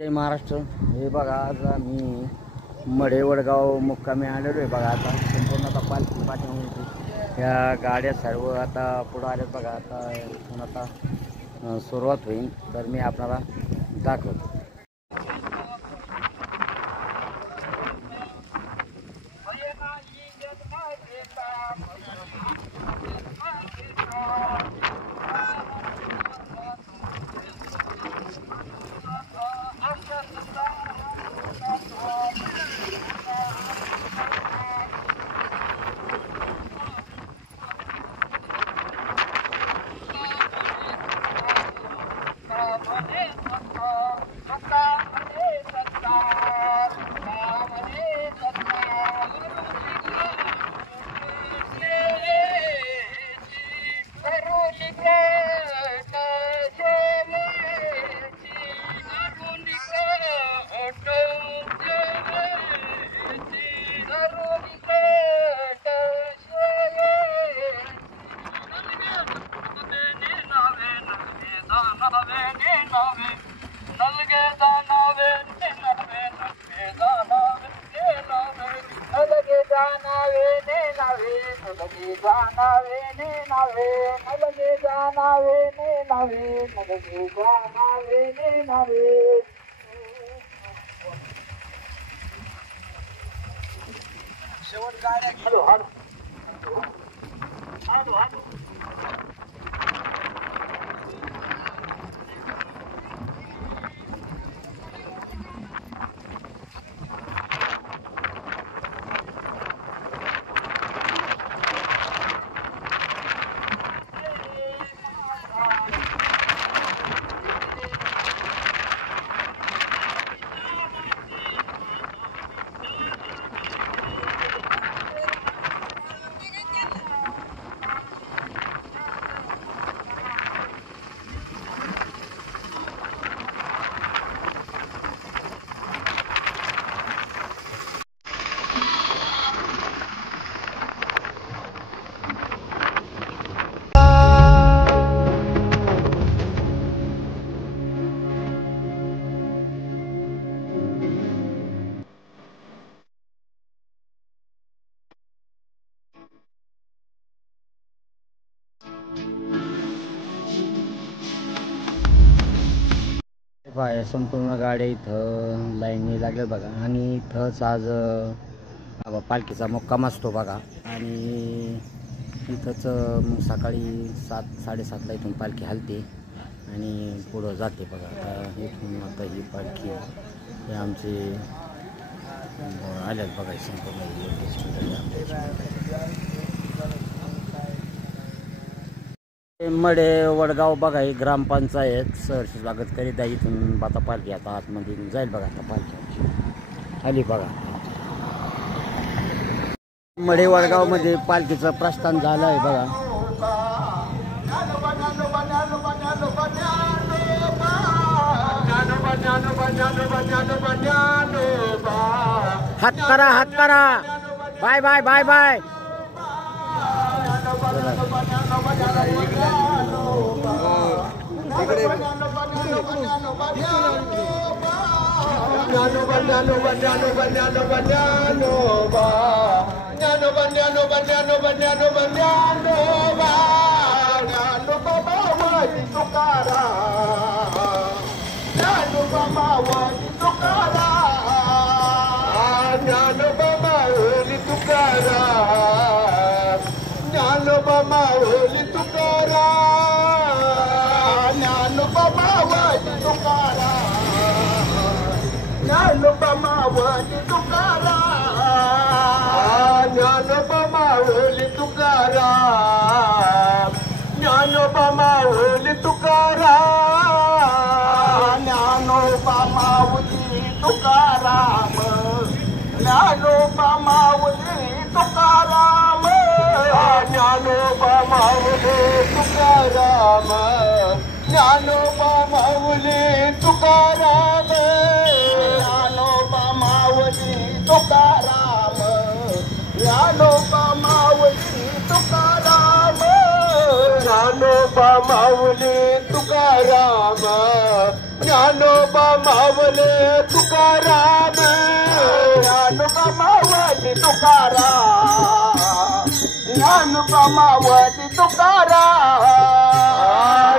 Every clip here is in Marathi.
जय महाराष्ट्र। हे बघा आज आम्ही मढे वडगाव मुक्कामी आलेलो आहे। बघा आता संपूर्ण आता पालखी पाठवून या गाड्या सर्व आता पुढे आल्यात। बघा आता सुरुवात होईल तर मी आपल्याला दाखवतो। शेवट गाड्या hello hello hello hello bye संपूर्ण गाड्या इथं लाईनने लागल्या बघा। आणि इथंच आज पालखीचा मुक्काम असतो बघा। आणि इथंच सकाळी 7-7:30ला इथून पालखी हलते आणि पुढं जाते बघा। आता इथून आता ही पालखी हे आमचे आल्यात बघा संपूर्ण। मढे वडगाव बघा ही ग्रामपंचायत सहर्ष स्वागत करीत आहे। इथून आता पालखी आता आतमध्ये जाईल बघा। आता पालखी आली बघा। मढे वडगाव मध्ये पालखीचं प्रस्थान झालं आहे बघा। हात करा bye bye bye bye. Dnyanoba Mauli Tukaram Tukaram Dnyanoba मावले तुकाराम ज्ञानोबा मावले तुकाराम ज्ञानोबा मावले तुकाराम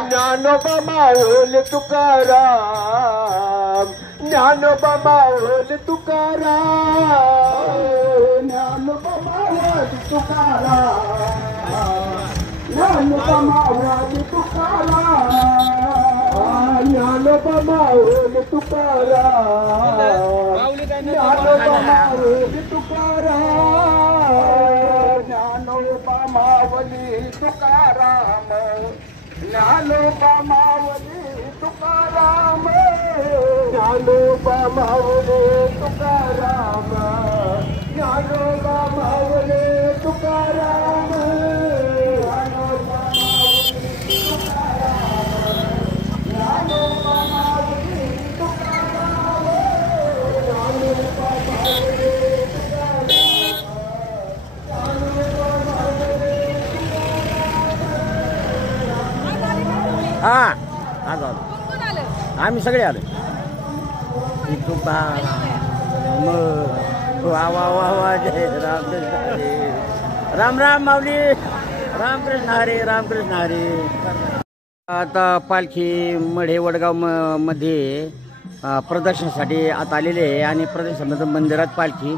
ज्ञानोबा मावले तुकाराम ज्ञानोबा मावले तुकाराम ज्ञानोबा मावले तुकाराम ज्ञानोबा मावले तुकाराम ज्ञानोबा मावले तुकाराम ज्ञानोबा मावले तुकाराम ज्ञानोबा मावले तुकाराम ज्ञानोबा मावले तुकाराम ज्ञानोबा मावले तुकाराम ज्ञानोबा मावले तुकाराम हा आज आलो आम्ही सगळे आलो मग वा वा वा वा जय रामकृष्ण हरे राम राम माऊली रामकृष्ण हरे रामकृष्ण हरे. आता पालखी मढे वडगाव मध्ये प्रदर्शनासाठी आता आलेले आहे आणि प्रदर्शनामध्ये मंदिरात पालखी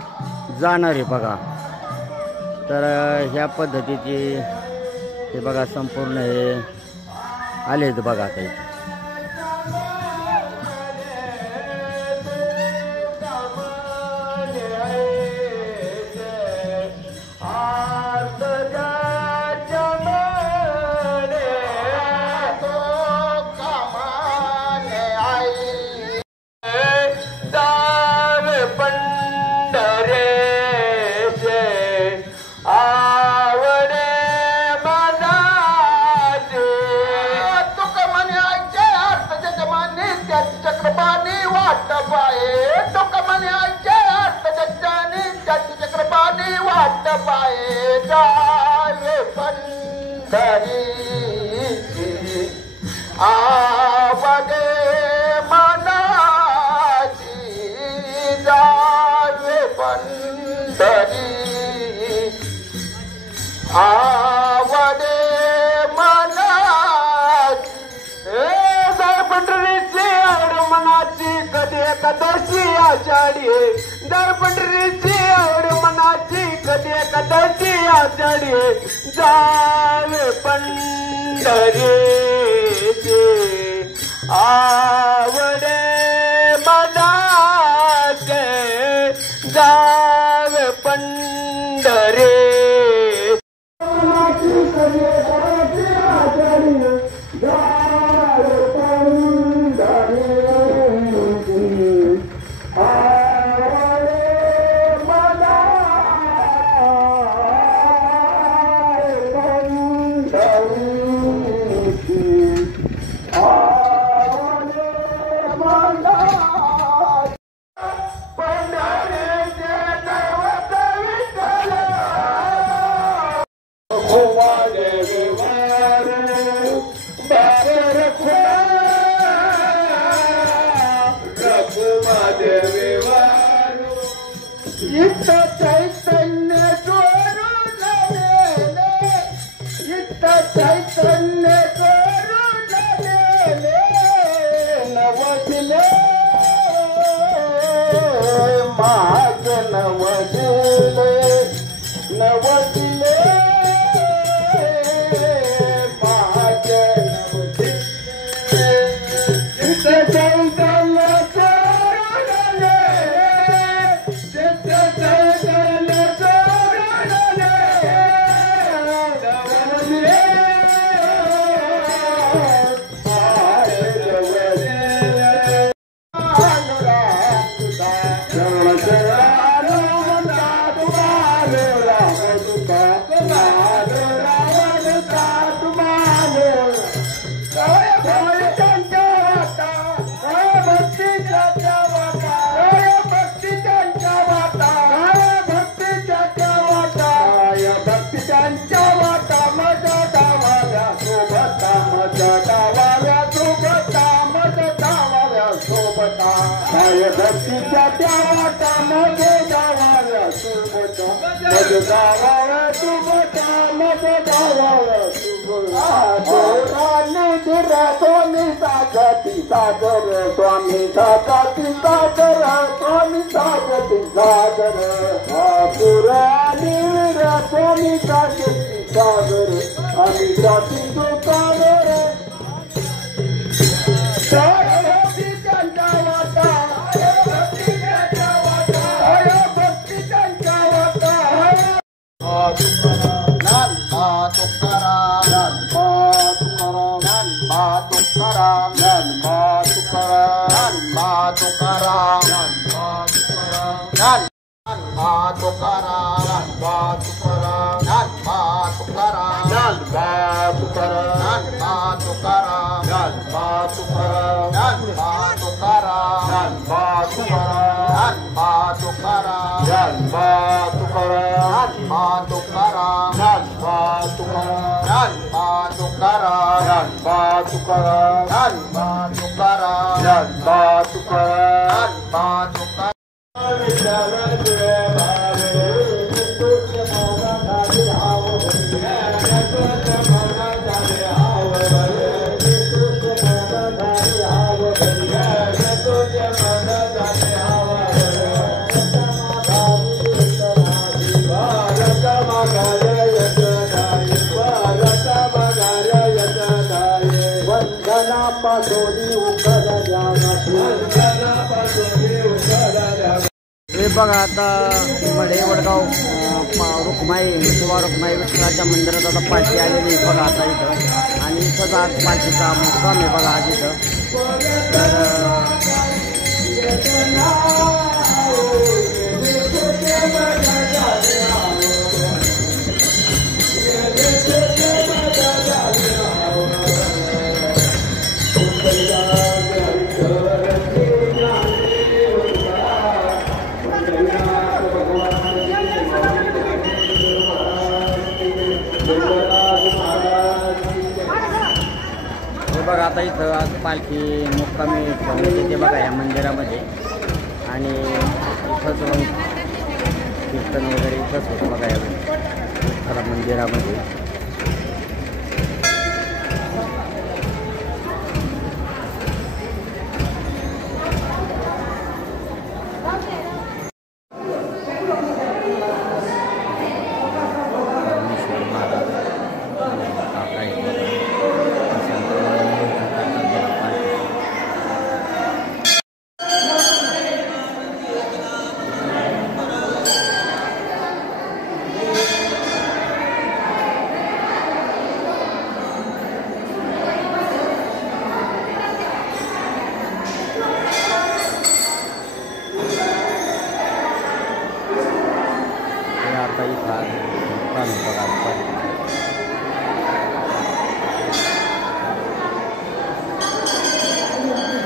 जाणार आहे बघा. तर ह्या पद्धतीची हे बघा संपूर्ण हे आले बघा आता इथे. चक्रपाणी वाट पाये टोकमन्याचे चक्राने चक्रपाणी वाट पाये जावे पंढरी आवडे मनाची जावे पंढरी आवडे मनाची कधी एकादशी आषाढी दर पंढरीची आवड मनाची कधी एकादशी आषाढी जावे पंढरीची आवडे मनाचे जावे पंढरी काय भक्तीच्या त्या वाटामध्ये गावाला तू मोठा मग गावाला तू मोठा मग गावाला तू स्वामी सागती सागर स्वामी सागती सागर स्वामी सागती सागर पुराणीर स्वामी सागती सागर आम्ही जाती तू सागर हे बघा आता मध्ये वडगाव रुक्माई किंवा रुक्माई विठ्ठलाच्या मंदिरात आता पालखी आलेली बघा आता इथं आणि इथंच आज पालखीचा मुक्काम आहे बघा आज इथं बघा आता इथं आज पालखी मुक्कामी येते बघा या मंदिरामध्ये आणि इथंच कीर्तन वगैरे इथंच होतं बघा या विठ्ठला मंदिरामध्ये आता इथं बघा